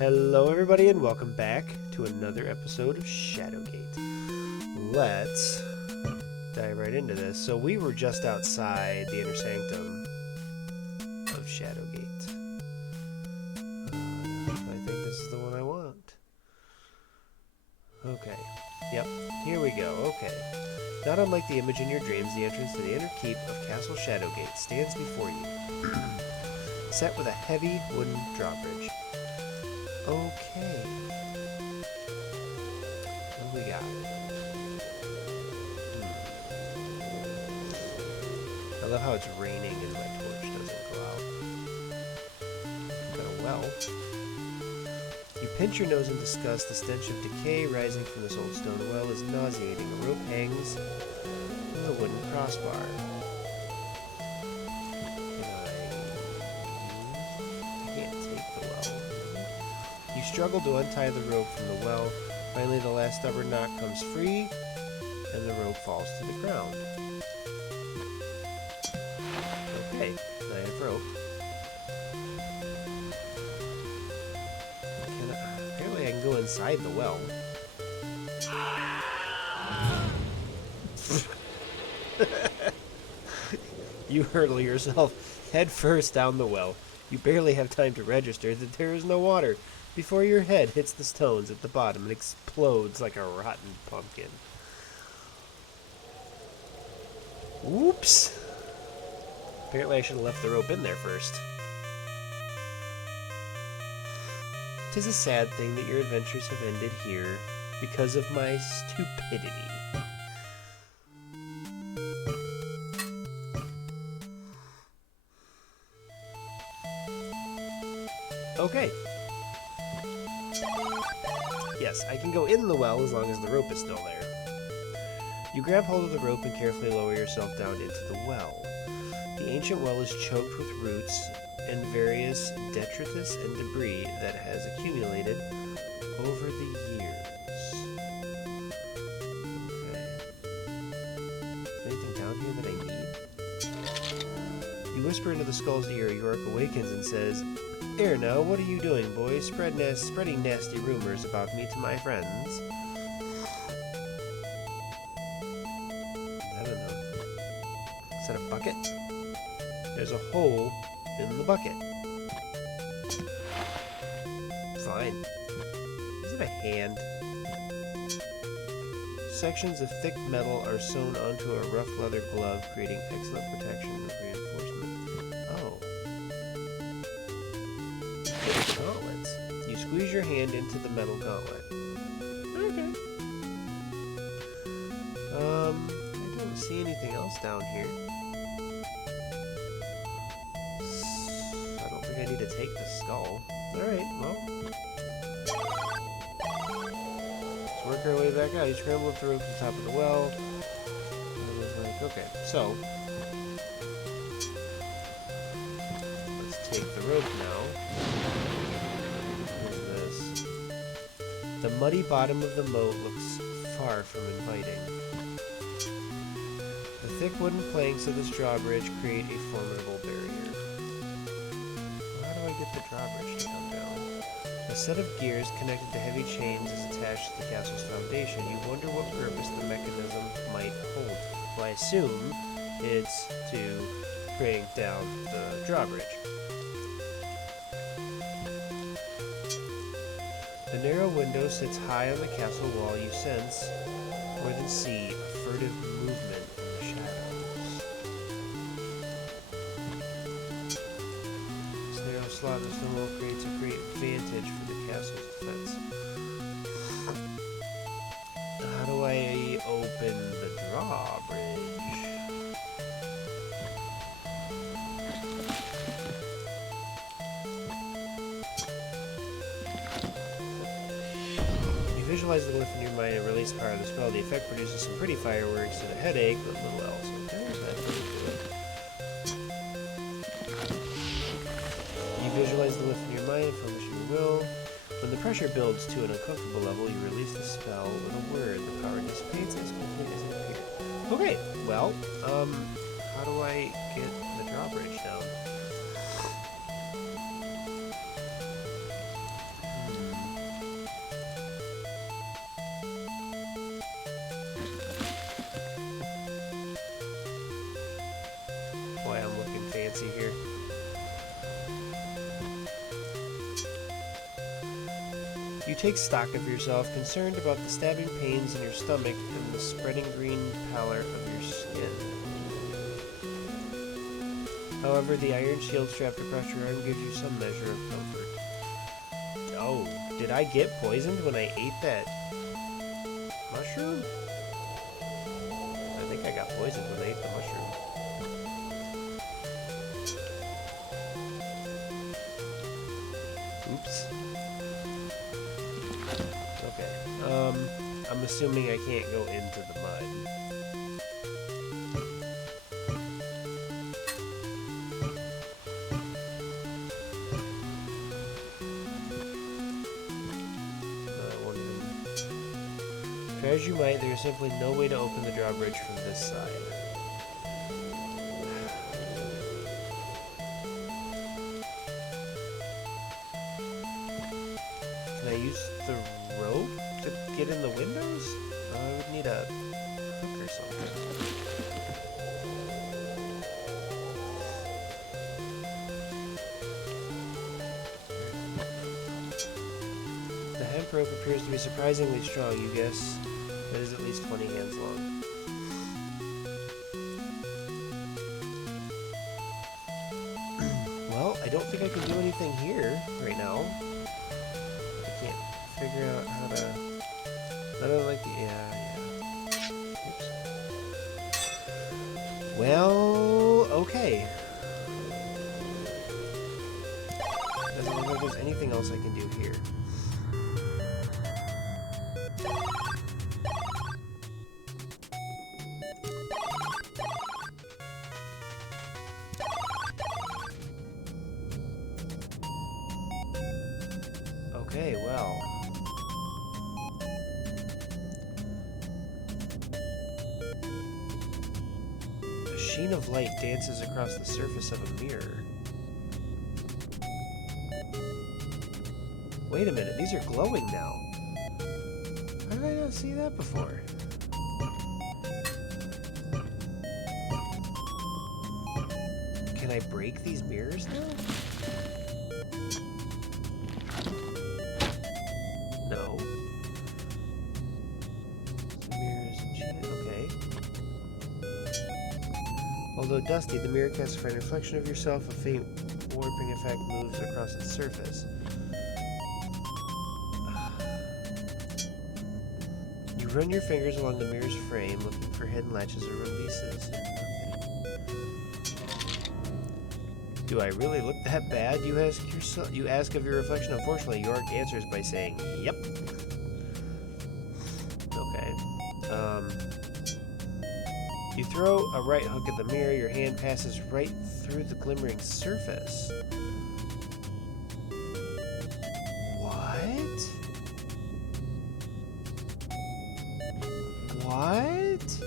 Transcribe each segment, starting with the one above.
Hello everybody and welcome back to another episode of Shadowgate. Let's dive right into this. So we were just outside the inner sanctum of Shadowgate. I think this is the one I want. Okay. Yep, here we go. Okay. Not unlike the image in your dreams, the entrance to the inner keep of Castle Shadowgate stands before you, set with a heavy wooden drawbridge. Okay. What do we got? I love how it's raining and my torch doesn't go out. Got a well. You pinch your nose in disgust. The stench of decay rising from this old stone well is nauseating. A rope hangs from the wooden crossbar. I can't take the well. You struggle to untie the rope from the well. Finally, the last stubborn knot comes free, and the rope falls to the ground. Okay, I have rope. Apparently I can go inside the well. You hurtle yourself head first down the well. You barely have time to register that there is no water before your head hits the stones at the bottom and explodes like a rotten pumpkin. Whoops! Apparently I should have left the rope in there first. 'Tis a sad thing that your adventures have ended here because of my stupidity. Okay. Yes, I can go in the well as long as the rope is still there. You grab hold of the rope and carefully lower yourself down into the well. The ancient well is choked with roots and various detritus and debris that has accumulated over the years. Okay. Anything down here that I need? You whisper into the skull's ear. York awakens and says, "Here now, what are you doing, boys? Spreading nasty rumors about me to my friends." I don't know. Is that a bucket? There's a hole in the bucket. Fine. Is it a hand? Sections of thick metal are sewn onto a rough leather glove, creating excellent protection and reinforcement. Oh. Gauntlets. You squeeze your hand into the metal gauntlet. Okay. I don't see anything else down here. I don't think I need to take the skull. Alright, well. Let's work our way back out. You scramble up the rope to the top of the well. Okay, so. Let's take the rope now. What is this? The muddy bottom of the moat looks far from inviting. The thick wooden planks of this drawbridge create a formidable barrier. How do I get the drawbridge to come down? A set of gears connected to heavy chains is attached to the castle's foundation. You wonder what purpose the mechanism might hold. Well, I assume it's to bring down the drawbridge. The narrow window sits high on the castle wall. You sense, more than see, a furtive movement in the shadows. This narrow slot in the stone wall creates a great advantage for the castle's defense. How do I open the drawbridge? Visualize the glyph in your mind and release power of the spell. The effect produces some pretty fireworks and a headache, but little else. Okay, that doesn't do it. You visualize the glyph in your mind and focus your will. When the pressure builds to an uncomfortable level, you release the spell with a word. The power dissipates as quickly as it appears. Okay, well, how do I get the drawbridge down? fancy here. You take stock of yourself, concerned about the stabbing pains in your stomach and the spreading green pallor of your skin. However, the iron shield strapped across your arm gives you some measure of comfort. Oh, did I get poisoned when I ate that mushroom? I think I got poisoned when I ate the mushroom. Oops. Okay. I'm assuming I can't go into the mud. Try as you might, there is simply no way to open the drawbridge from this side. Can I use the rope to get in the windows? I would need a hook or something. The hemp rope appears to be surprisingly strong, you guess. It is at least 20 hands long. Well, I don't think I can do anything here right now. I can't figure out how to... I don't like the... Yeah. Oops. Well, okay. Doesn't look like there's anything else I can do here. Okay, well. A sheen of light dances across the surface of a mirror. Wait a minute, these are glowing now. How did I not see that before? Can I break these mirrors now? No. Mirrors enchanted. Okay. Although dusty, the mirror casts a fine reflection of yourself. A faint warping effect moves across its surface. You run your fingers along the mirror's frame, looking for hidden latches or releases. Do I really look that bad? You ask yourself. You ask of your reflection. Unfortunately, York answers by saying, "Yep." Okay. You throw a right hook at the mirror. Your hand passes right through the glimmering surface. What? What?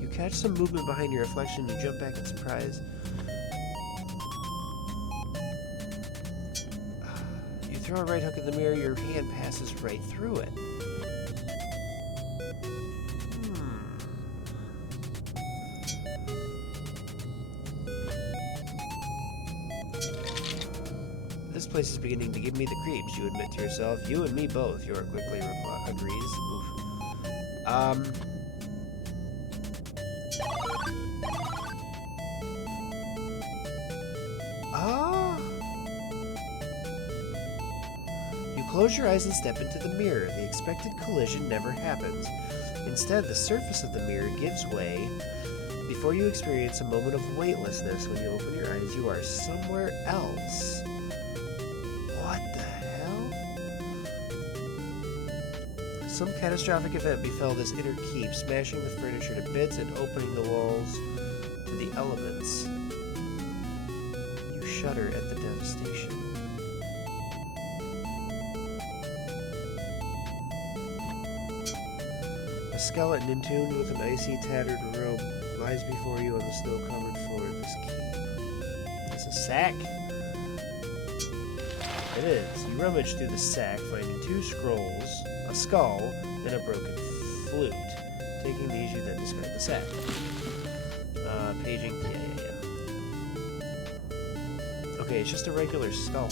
You catch some movement behind your reflection. You jump back in surprise. You throw a right hook at the mirror. Your hand passes right through it. This place is beginning to give me the creeps, you admit to yourself. You and me both, York quickly agrees. Oof. You close your eyes and step into the mirror. The expected collision never happens. Instead, the surface of the mirror gives way. Before you experience a moment of weightlessness, when you open your eyes, you are somewhere else. What the hell? Some catastrophic event befell this inner keep, smashing the furniture to bits and opening the walls to the elements. You shudder at the devastation. A skeleton entombed with an icy, tattered robe lies before you on the snow-covered floor of this keep. It's a sack. It is. You rummage through the sack, finding 2 scrolls, a skull, and a broken flute. Taking these, you then discard the sack. Paging. Yeah. Okay, it's just a regular skull.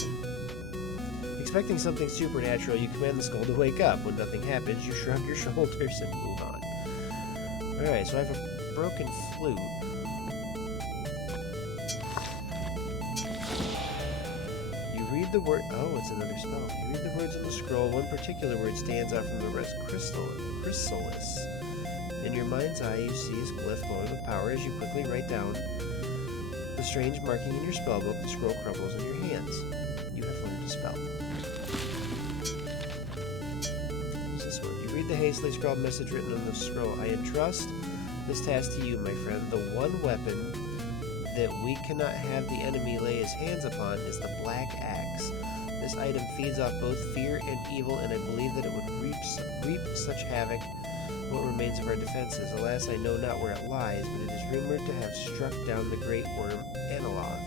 Expecting something supernatural, you command the skull to wake up. When nothing happens, you shrug your shoulders and move on. Alright, so I have a broken flute. You read the word... Oh, it's another spell. You read the words on the scroll. One particular word stands out from the rest. Chrysalis. In your mind's eye, you see his glyph glowing with power as you quickly write down the strange marking in your spellbook. The scroll crumbles in your hands. You have learned a spell. What's this one? You read the hastily scrawled message written on the scroll. I entrust this task to you, my friend. The one weapon that we cannot have the enemy lay his hands upon is the Black Axe. This item feeds off both fear and evil, and I believe that it would reap such havoc what remains of our defenses. Alas, I know not where it lies, but it is rumored to have struck down the great worm Analoth.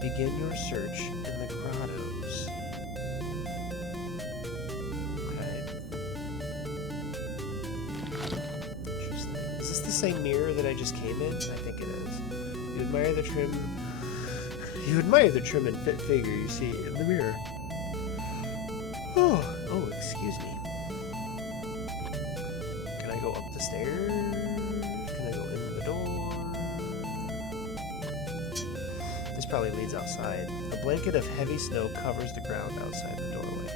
Begin your search in the grottos. Okay. Interesting. Is this the same mirror that I just came in? I think it is. You admire the trim and fit figure you see in the mirror. Oh, excuse me. Can I go up the stairs? Can I go in the door? This probably leads outside. A blanket of heavy snow covers the ground outside the doorway.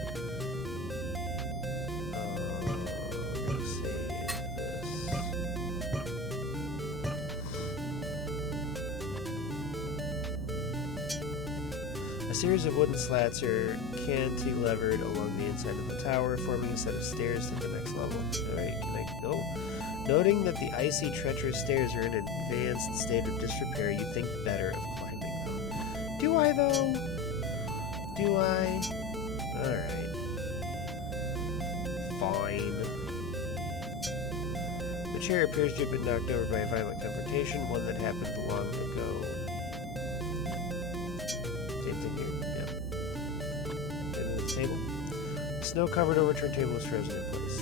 I'm gonna save this. A series of wooden slats are cantilevered along the inside of the tower, forming a set of stairs to the next level. Alright, can I go? Noting that the icy, treacherous stairs are in an advanced state of disrepair, you think better of climbing them. Do I, though? Do I? Alright. Fine. The chair appears to have been knocked over by a violent confrontation, one that happened long ago. Same thing here? Yep. Into the table. The snow-covered overturned table is frozen in place.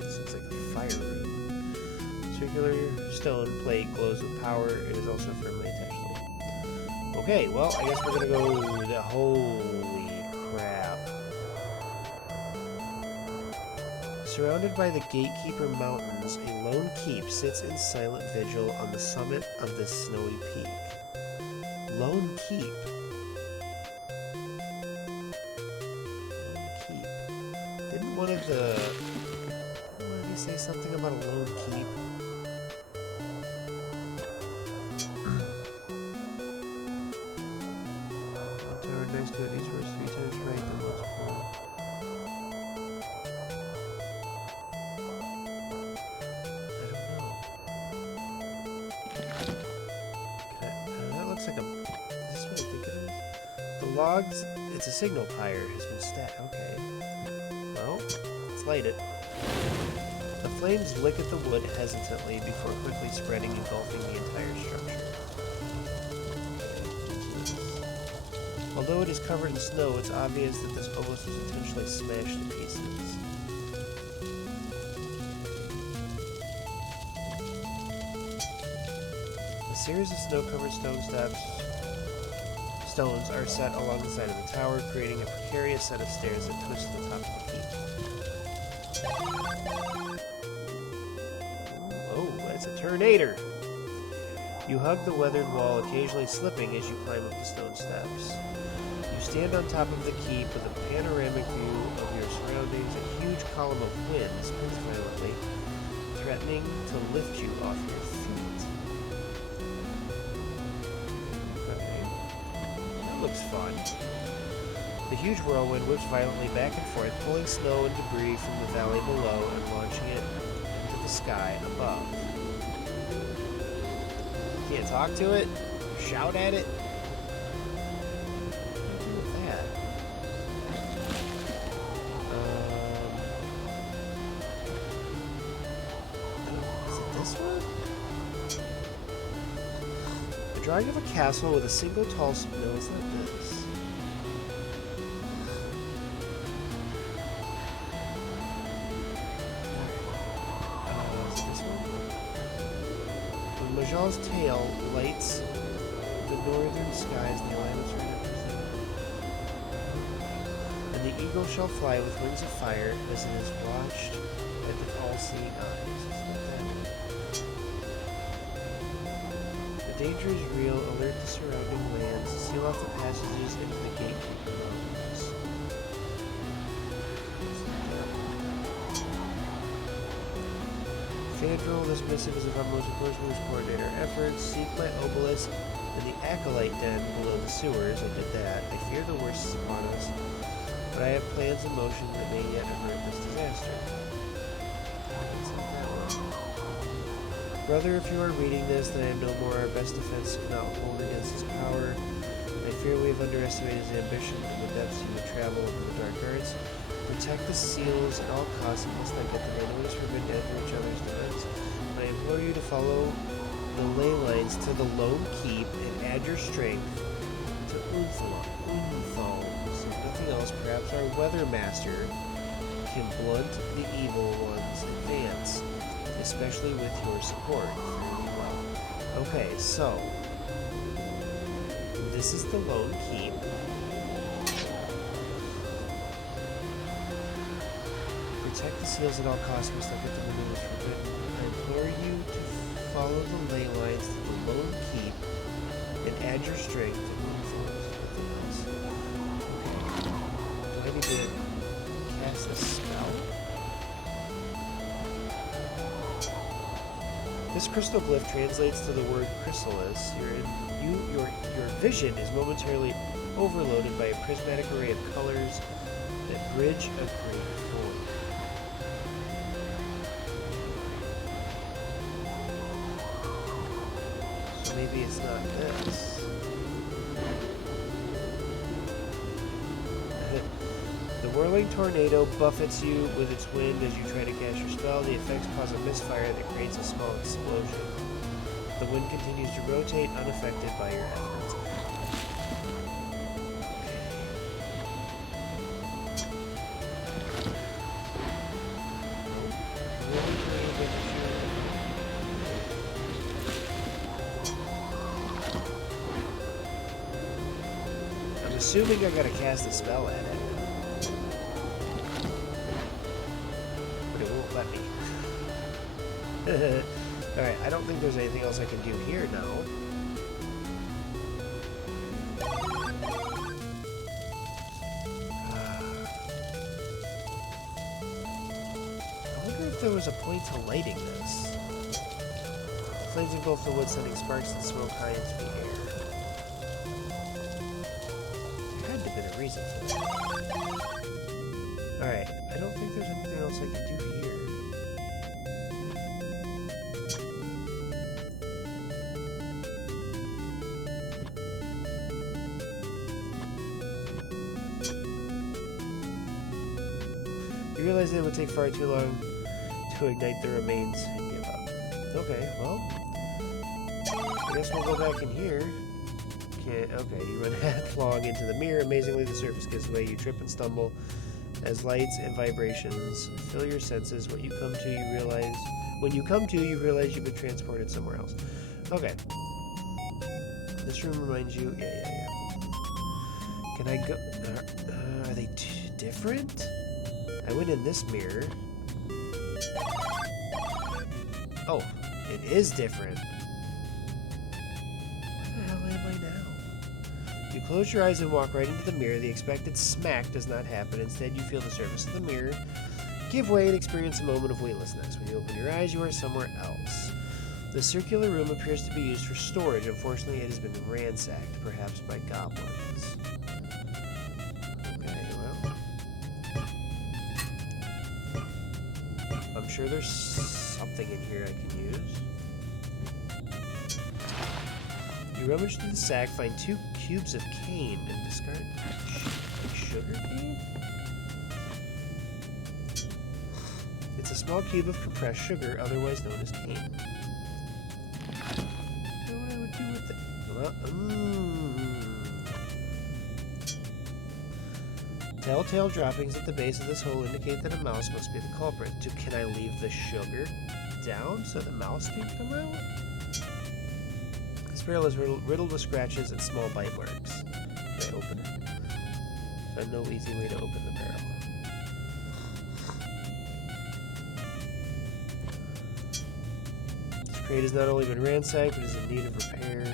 This looks like a fire room. Circular stone plate glows with power. It is also firmly attached to the wall. Okay, well, I guess we're gonna go... Holy crap. Surrounded by the Gatekeeper Mountains, a lone keep sits in silent vigil on the summit of this snowy peak. Lone keep. Didn't one of the... Did he say something about a lone keep? Tower next to it, these words 3 times right, then once more. I don't know. That looks like a... Is this what I think it is? The logs... It's a signal pyre has been stacked. Okay. Well, let's light it. The flames lick at the wood hesitantly before quickly spreading, engulfing the entire structure. Although it is covered in snow, it's obvious that this obelisk was intentionally smashed to pieces. A series of snow-covered stones are set along the side of the tower, creating a precarious set of stairs that twist to the top of the keep. Oh, that's a tornado! You hug the weathered wall, occasionally slipping as you climb up the stone steps. You stand on top of the keep with a panoramic view of your surroundings. A huge column of wind spins violently, threatening to lift you off your feet. Looks fun. The huge whirlwind whips violently back and forth, pulling snow and debris from the valley below and launching it into the sky above. You can't talk to it? Shout at it? What do you do with that? Is it this one? A drawing of a castle with a single tall... No, it's not this. Is it this one? Jaw's tail lights the northern skies and the alignments are and the eagle shall fly with wings of fire as it is watched by the all-seeing eyes. The danger is real. Alert the surrounding lands. Seal off the passages into the gatekeeper mountains. Fandral, this missive is of utmost importance to coordinate our efforts. Seek my obelisk in the acolyte den below the sewers. I did that. I fear the worst is upon us, but I have plans in motion that may yet avert this disaster. Brother, if you are reading this, then I am no more. Our best defense cannot hold against his power. I fear we have underestimated his ambition and the depths he would travel over the dark arts. Protect the seals at all costs and must not get them. I know it is forbidden to enter each other's defense. I implore you to follow the ley lines to the Lone Keep and add your strength to Unthal. If nothing else, perhaps our Weather Master can blunt the evil one's advance, especially with your support. Fairly well. Okay, so this is the Lone Keep. Protect the seals at all costs. Must not get the maneuvers forbidden. I implore you to follow the ley lines to the Lone Keep and add your strength to Okay. Do I need to cast a spell? This crystal glyph translates to the word chrysalis. Your vision is momentarily overloaded by a prismatic array of colors that bridge a great form. So maybe it's not this. The whirling tornado buffets you with its wind as you try to cast your spell. The effects cause a misfire that creates a small explosion. The wind continues to rotate unaffected by your efforts. I'm assuming I gotta cast a spell at it. Let me. Alright, I don't think there's anything else I can do here now. I wonder if there was a point to lighting this. Flames engulf the wood, sending sparks and smoke high into the air. There had to have been a reason for that. Alright, I don't think there's anything else I can do here. You realize that it would take far too long to ignite the remains and give up. Okay, well, I guess we'll go back in here. Okay, you run headlong into the mirror. Amazingly, the surface gives way. You trip and stumble as lights and vibrations fill your senses. When you come to, you realize you've been transported somewhere else. Okay. This room reminds you. Yeah. Can I go? Are they different? I went in this mirror. Oh, it is different. Where the hell am I now? You close your eyes and walk right into the mirror. The expected smack does not happen. Instead, you feel the surface of the mirror give way and experience a moment of weightlessness. When you open your eyes, you are somewhere else. The circular room appears to be used for storage. Unfortunately, it has been ransacked, perhaps by goblins. Okay, well. I'm sure there's something in here I can use. You rummage through the sack, find 2 cubes of cane, and discard sugar cane? It's a small cube of compressed sugar, otherwise known as cane. I don't know what I would do with it. Well, Telltale droppings at the base of this hole indicate that a mouse must be the culprit. Can I leave the sugar down so the mouse can come out? barrel is riddled with scratches and small bite marks. Can I open it? There's no easy way to open the barrel. This crate has not only been ransacked, but is in need of repair.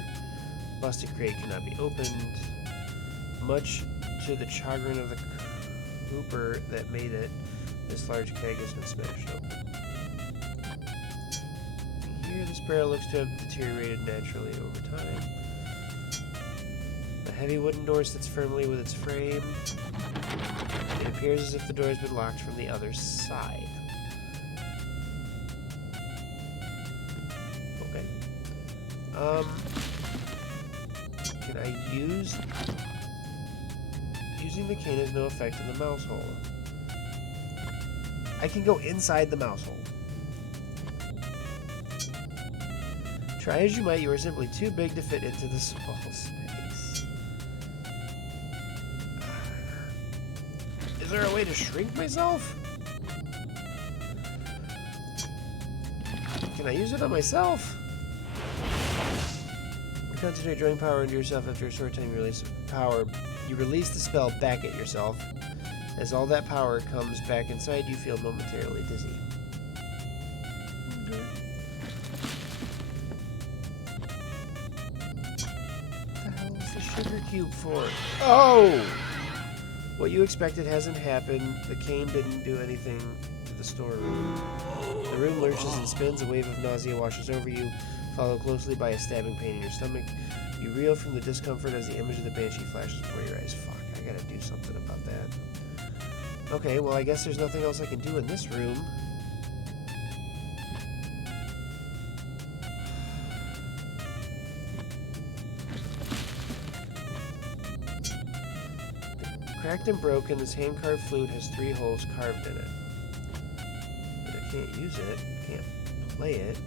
Busted crate cannot be opened. Much to the chagrin of the cooper that made it, this large keg has been smashed open. Here, this barrel looks to have deteriorated naturally over time. The heavy wooden door sits firmly with its frame. It appears as if the door has been locked from the other side. Okay. Can I use... Using the cane has no effect on the mouse hole. I can go inside the mouse hole. Try as you might, you are simply too big to fit into the small space. Is there a way to shrink myself? Can I use it on myself? Concentrate drawing power into yourself. After a short time, you release power. You release the spell back at yourself. As all that power comes back inside, you feel momentarily dizzy. Okay. What the hell is the sugar cube for? Oh! What you expected hasn't happened. The cane didn't do anything to the storeroom. The room lurches and spins. A wave of nausea washes over you, followed closely by a stabbing pain in your stomach. You reel from the discomfort as the image of the banshee flashes before your eyes. Fuck, I gotta do something about that. Okay, well, I guess there's nothing else I can do in this room. Cracked and broken, this hand-carved flute has 3 holes carved in it. But I can't use it, can't play it.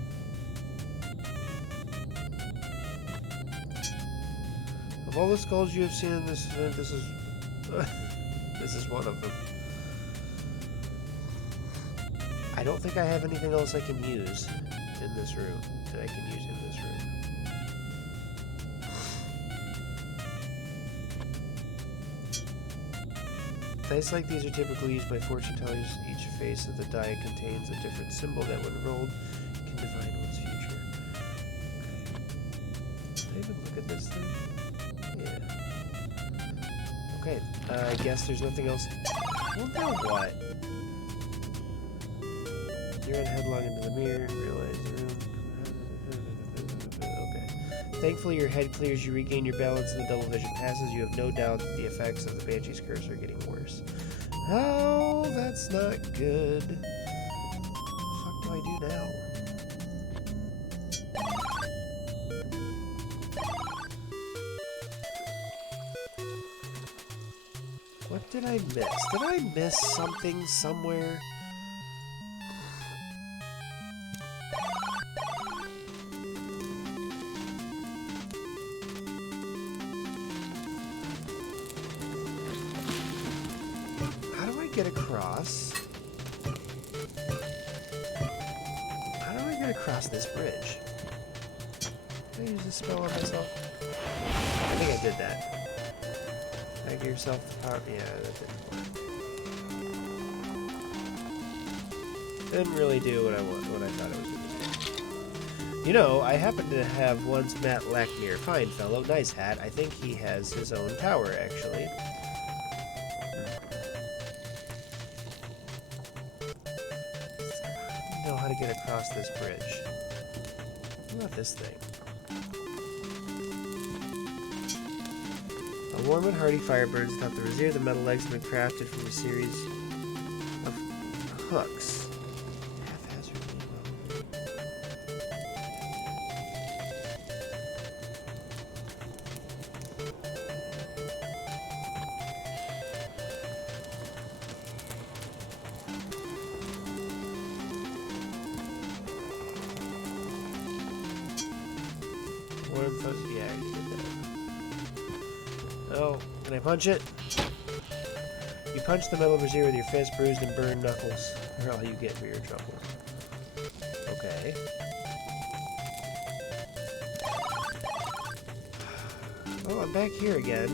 Of all the skulls you have seen in this event, this is this is one of them. I don't think I have anything else I can use in this room that I can use in this room. Dice like these are typically used by fortune tellers. Each face of the die contains a different symbol that, when rolled, can divine one's future. Okay. Did I even look at this thing? Yeah. Okay, I guess there's nothing else. Well, now what? You run headlong into the mirror, realize the room. Okay. Thankfully, your head clears, you regain your balance, and the double vision passes. You have no doubt that the effects of the Banshee's curse are getting worse. Oh, that's not good. What the fuck do I do now? What did I miss? Did I miss something somewhere? How do I get across? How do I get across this bridge? Can I use this spell on myself? I think I did that. Give yourself the power. Yeah, that didn't work. Didn't really do what I thought it was going to do. You know, I happen to have once met Lackmere. Fine fellow, nice hat. I think he has his own tower, actually. I don't know how to get across this bridge. What about this thing? Warm and hardy firebirds atop the brazier. The metal legs have been crafted from a series of hooks. Haphazardly. Warm fuzzy. Yeah, I did that. Oh, can I punch it? You punch the metal brazier with your fist, bruised and burned knuckles are all you get for your trouble. Okay. Oh, I'm back here again.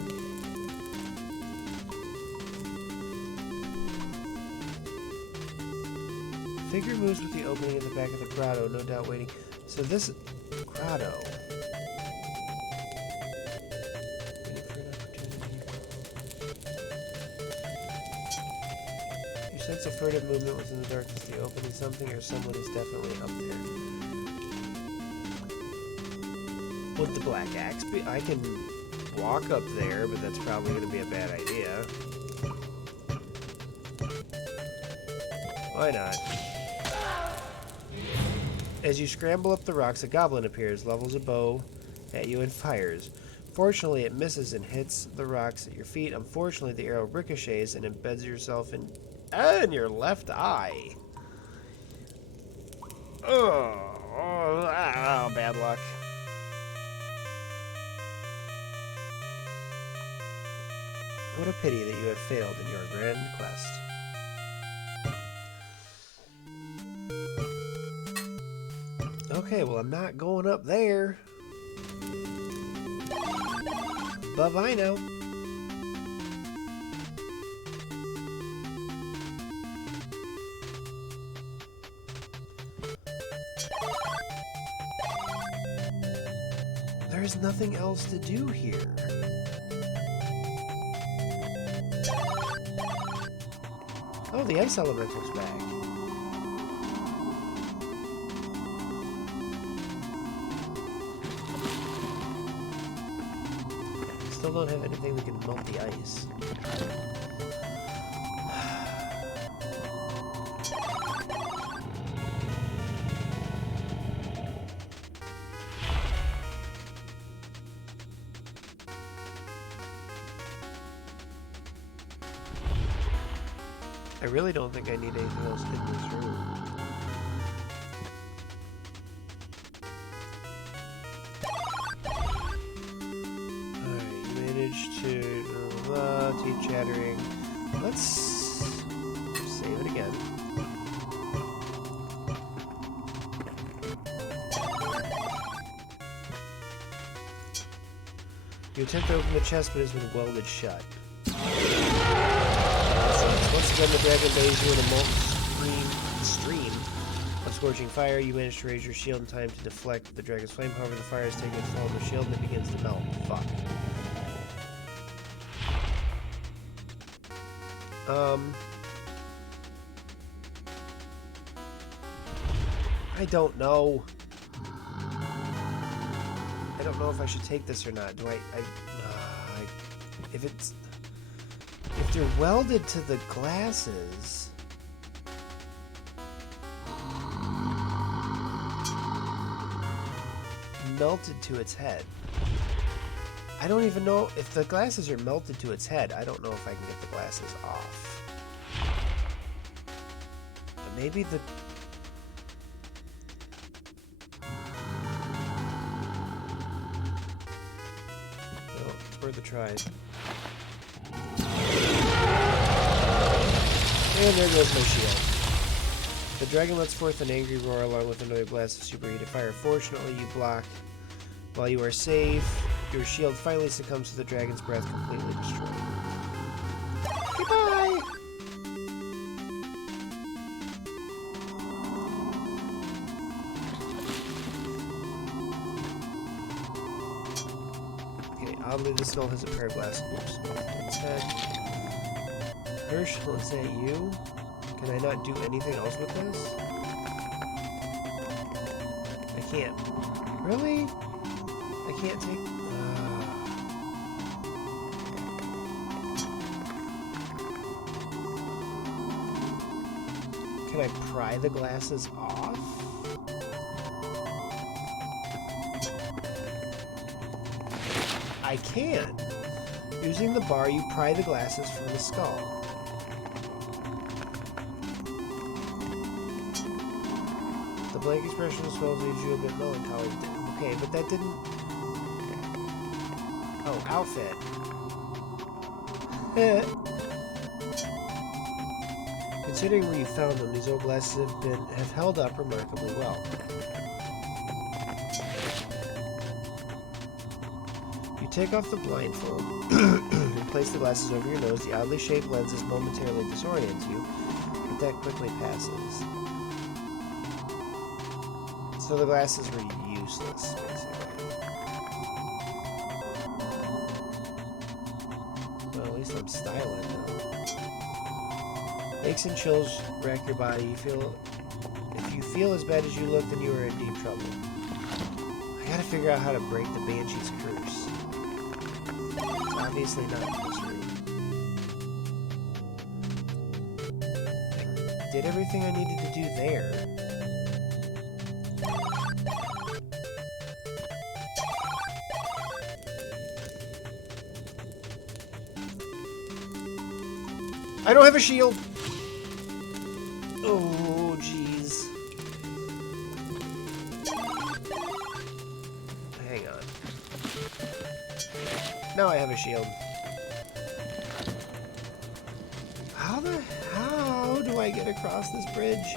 Figure moves with the opening at the back of the grotto, no doubt waiting. So this grotto. Waiting for an opportunity. You sense a furtive movement within the darkness of the opening. Something or someone is definitely up there. Would the black axe be? I can walk up there, but that's probably going to be a bad idea. Why not? As you scramble up the rocks, a goblin appears, levels a bow at you, and fires. Fortunately, it misses and hits the rocks at your feet. Unfortunately, the arrow ricochets and embeds yourself in your left eye. Oh, bad luck. What a pity that you have failed in your grand quest. Okay, well, I'm not going up there. Bye-bye now. There's nothing else to do here. Oh, the ice elemental's back. Still don't have anything that can melt the ice. I really don't think I need anything else in this room. Alright, you managed to teeth chattering. Let's save it again. You attempt to open the chest, but it's been welded shut. Once again, the dragon bathes you in a molten stream of scorching fire. You manage to raise your shield in time to deflect the dragon's flame. However, the fire has taken its toll on the shield and it begins to melt. Fuck. I don't know. I don't know if I should take this or not. Do if they're welded to the glasses, melted to its head. I don't even know if the glasses are melted to its head. I don't know if I can get the glasses off. But maybe the... Well, it's worth a try. And there goes my shield. The dragon lets forth an angry roar along with another blast of superheated fire. Fortunately, you block while you are safe. Your shield finally succumbs to the dragon's breath, completely destroyed. Goodbye! Okay, oddly, this skull has a pair of glass loops on its head. Herschel, is that you? Can I not do anything else with this? I can't. Really? I can't take... Can I pry the glasses off? I can. Using the bar, you pry the glasses from the skull. The blank expression of skull leaves you a bit melancholy. Okay, but that didn't... Oh, outfit. Considering where you found them, these old glasses have held up remarkably well. You take off the blindfold and place the glasses over your nose. The oddly shaped lenses momentarily disorient you, but that quickly passes. So the glasses were useless, basically. Well, at least I'm styling now. Aches and chills rack your body. If you feel as bad as you look, then you are in deep trouble. I gotta figure out how to break the Banshee's curse. It's obviously not in this room. I did everything I needed to do there. I don't have a shield! Oh, jeez. Hang on. Now I have a shield. How do I get across this bridge?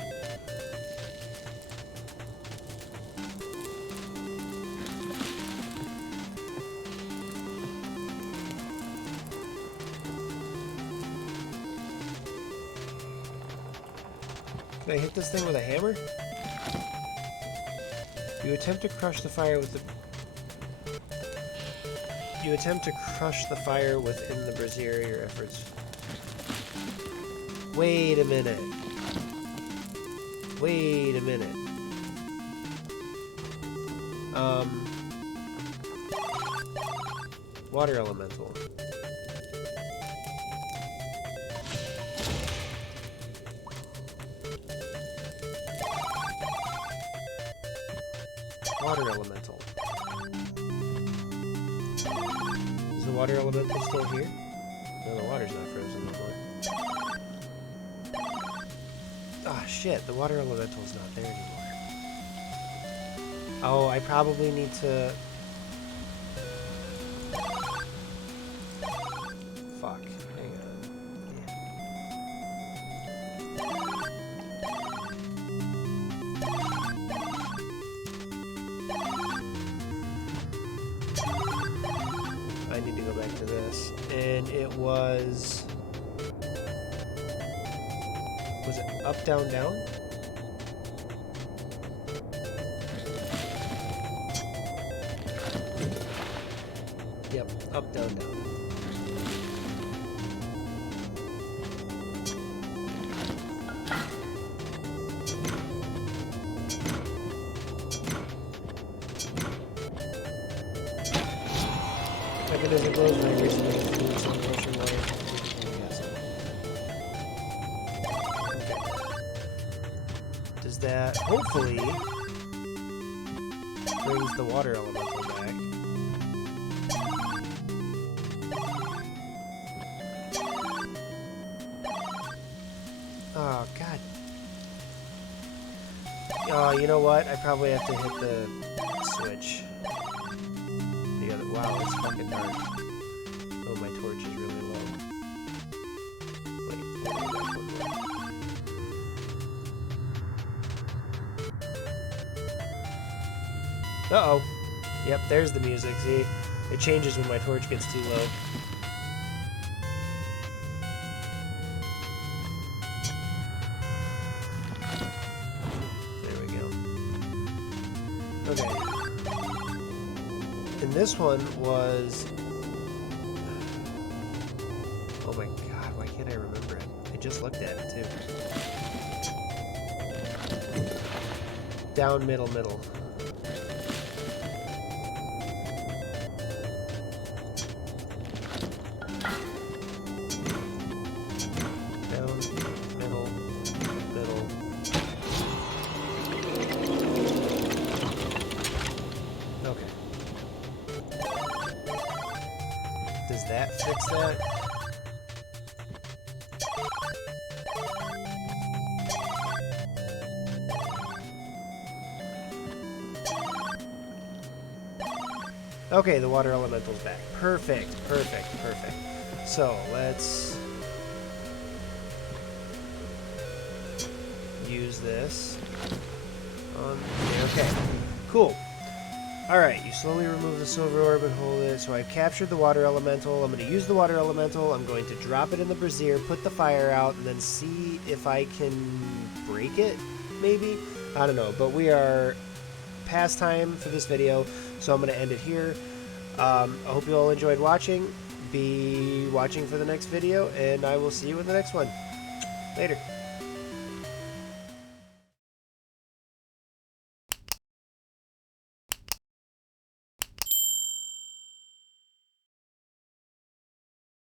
Can I hit this thing with a hammer? You attempt to crush the fire with the... You attempt to crush the fire within the brazier. Your efforts... Wait a minute. Wait a minute. Water elemental. Water elemental. Is the water elemental still here? No, the water's not frozen anymore. Ah, shit, the water elemental's not there anymore. Oh, I probably need to... Fuck, hang on. I need to go back to this. And it was... Was it up, down, down? Yep, up, down, down. Mechanism glows when I recently included some motion wire. Okay. Does that hopefully brings the water elemental back? Oh god. Oh, you know what? I probably have to hit the switch. Wow, it's fucking dark. Oh, my torch is really low. Wait, uh-oh. Yep, there's the music. See? It changes when my torch gets too low. There we go. Okay. And this one was... Oh my god, why can't I remember it? I just looked at it, too. Down, middle, middle. Down, middle, middle. Okay. Does that fix that? Okay, the water elemental's back. Perfect, perfect, perfect. So, let's use this on... Okay, cool. Alright, you slowly remove the silver orb and hold it. So I've captured the water elemental. I'm going to use the water elemental. I'm going to drop it in the brazier, put the fire out, and then see if I can break it, maybe? I don't know, but we are past time for this video, so I'm going to end it here. I hope you all enjoyed watching. Be watching for the next video, and I will see you in the next one. Later.